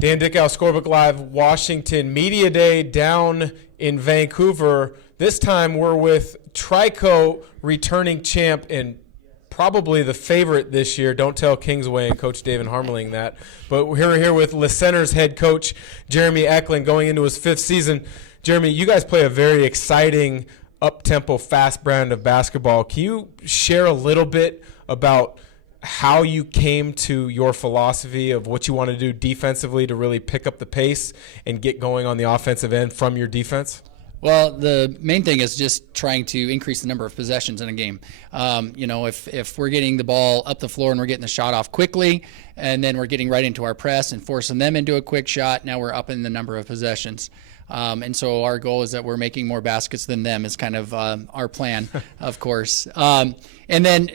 Dan Dickau, Scorebook Live, Washington. Media Day down in Vancouver. This time we're with Trico returning champ and probably the favorite this year. Don't tell Kingsway and Coach David Harmeling that. But we're here with Le Center's head coach, Jeremy Ecklund, going into his 5th season. Jeremy, you guys play a very exciting, up-tempo, fast brand of basketball. Can you share a little bit about how you came to your philosophy of what you want to do defensively to really pick up the pace and get going on the offensive end from your defense? Well, the main thing is just trying to increase the number of possessions in a game. If we're getting the ball up the floor and we're getting the shot off quickly, and then we're getting right into our press and forcing them into a quick shot, now we're up in the number of possessions. And so our goal is that we're making more baskets than them is kind of our plan, of course. And then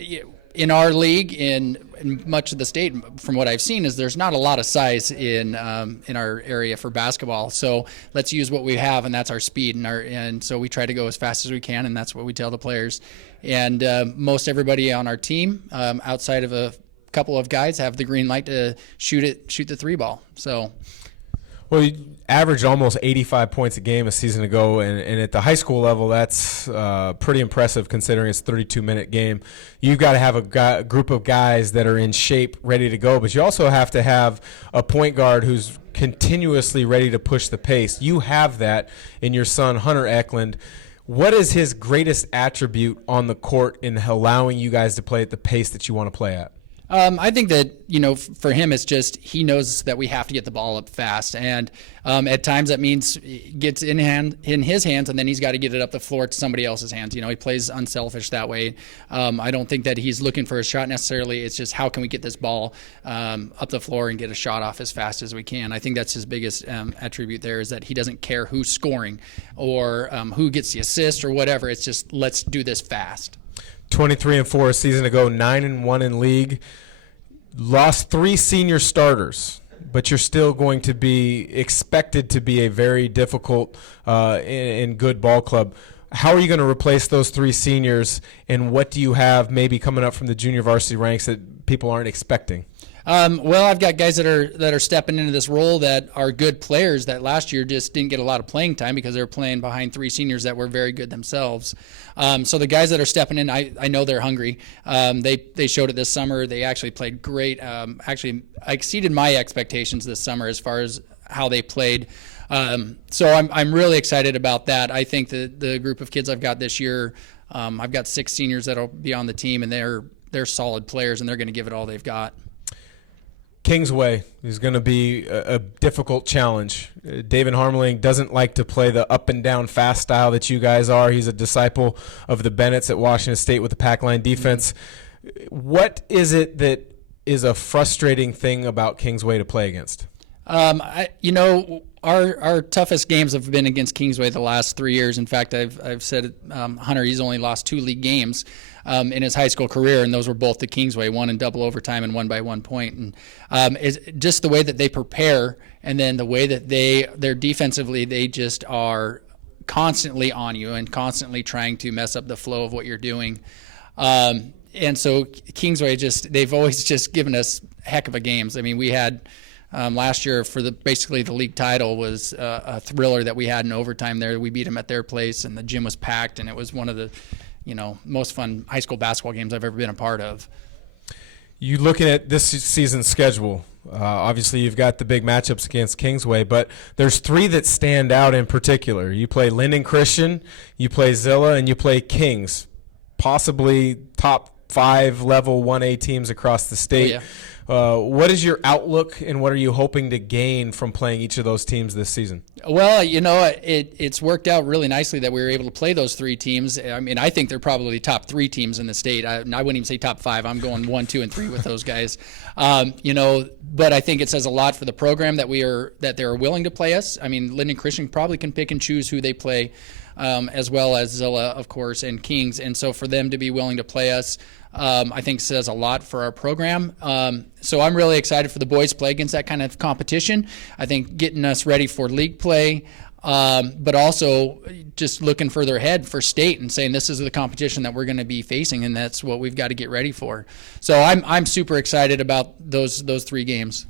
in our league, in much of the state, from what I've seen, is there's not a lot of size in our area for basketball. So let's use what we have, and that's our speed. And so we try to go as fast as we can, and that's what we tell the players. And most everybody on our team, outside of a couple of guys, have the green light to shoot the three ball. So. Well, you averaged almost 85 points a game a season ago, and at the high school level, that's pretty impressive considering it's a 32-minute game. You've got to have a group of guys that are in shape, ready to go, but you also have to have a point guard who's continuously ready to push the pace. You have that in your son, Hunter Eklund. What is his greatest attribute on the court in allowing you guys to play at the pace that you want to play at? I think that, for him, it's just he knows that we have to get the ball up fast. And at times that means it gets in his hands, and then he's got to get it up the floor to somebody else's hands. He plays unselfish that way. I don't think that he's looking for a shot necessarily. It's just how can we get this ball up the floor and get a shot off as fast as we can. I think that's his biggest attribute there is that he doesn't care who's scoring or who gets the assist or whatever. It's just let's do this fast. 23-4 a season ago, 9-1 in league. Lost 3 senior starters, but you're still going to be expected to be a very difficult and good ball club. How are you going to replace those 3 seniors, and what do you have maybe coming up from the junior varsity ranks that people aren't expecting? Well, I've got guys that are stepping into this role that are good players that last year just didn't get a lot of playing time because they were playing behind 3 seniors that were very good themselves. So the guys that are stepping in, I know they're hungry. They showed it this summer. They actually played great. Actually, exceeded my expectations this summer as far as how they played. So I'm really excited about that. I think that the group of kids I've got this year, I've got 6 seniors that'll be on the team, and they're solid players, and they're going to give it all they've got. Kingsway is going to be a difficult challenge. David Harmeling doesn't like to play the up-and-down fast style that you guys are. He's a disciple of the Bennetts at Washington State with the pack line defense. What is it that is a frustrating thing about Kingsway to play against? Our toughest games have been against Kingsway the last 3 years. In fact, I've said Hunter, he's only lost 2 league games in his high school career, and those were both to Kingsway, 1 in double overtime and 1 by 1 point. And it's just the way that they prepare, and then the way that they're defensively, they just are constantly on you and constantly trying to mess up the flow of what you're doing. And so Kingsway they've always just given us heck of a games. I mean, we had last year for basically the league title was a thriller that we had in overtime there. We beat them at their place, and the gym was packed, and it was one of the most fun high school basketball games I've ever been a part of. You looking at this season's schedule, obviously you've got the big matchups against Kingsway, but there's 3 that stand out in particular. You play Linden Christian, you play Zilla, and you play Kings, possibly top 5 level 1A teams across the state. Oh, yeah. What is your outlook, and what are you hoping to gain from playing each of those teams this season? Well, it's worked out really nicely that we were able to play those 3 teams. I mean, I think they're probably top 3 teams in the state. I wouldn't even say top 5. I'm going 1, 2, and 3 with those guys. But I think it says a lot for the program that they're willing to play us. I mean, Linden Christian probably can pick and choose who they play, as well as Zilla, of course, and Kings. And so for them to be willing to play us, I think says a lot for our program. So I'm really excited for the boys to play against that kind of competition. I think getting us ready for league play, but also just looking further ahead for state and saying this is the competition that we're going to be facing, and that's what we've got to get ready for. So I'm super excited about those 3 games.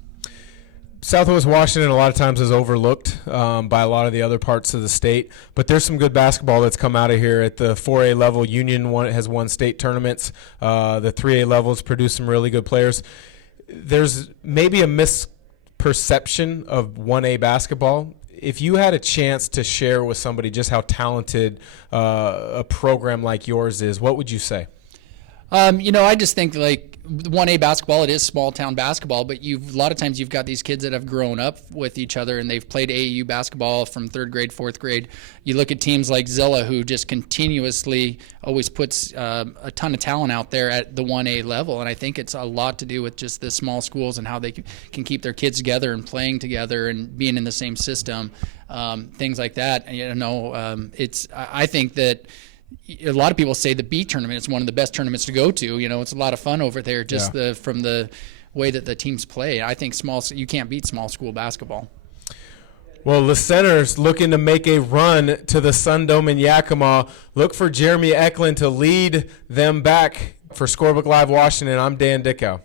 Southwest Washington a lot of times is overlooked by a lot of the other parts of the state, but there's some good basketball that's come out of here at the 4A level. Union has won state tournaments. The 3A levels produce some really good players. There's maybe a misperception of 1A basketball. If you had a chance to share with somebody just how talented a program like yours is, what would you say? I just think like 1A basketball, it is small town basketball, but a lot of times you've got these kids that have grown up with each other and they've played AAU basketball from 3rd grade, 4th grade. You look at teams like Zilla, who just continuously always puts a ton of talent out there at the 1A level, and I think it's a lot to do with just the small schools and how they can keep their kids together and playing together and being in the same system, things like that. I think that a lot of people say the B tournament is one of the best tournaments to go to. It's a lot of fun over there, just from the way that the teams play. I think you can't beat small school basketball. Well, the Centers looking to make a run to the Sun Dome in Yakima. Look for Jeremy Ecklund to lead them back. For Scorebook Live Washington, I'm Dan Dickau.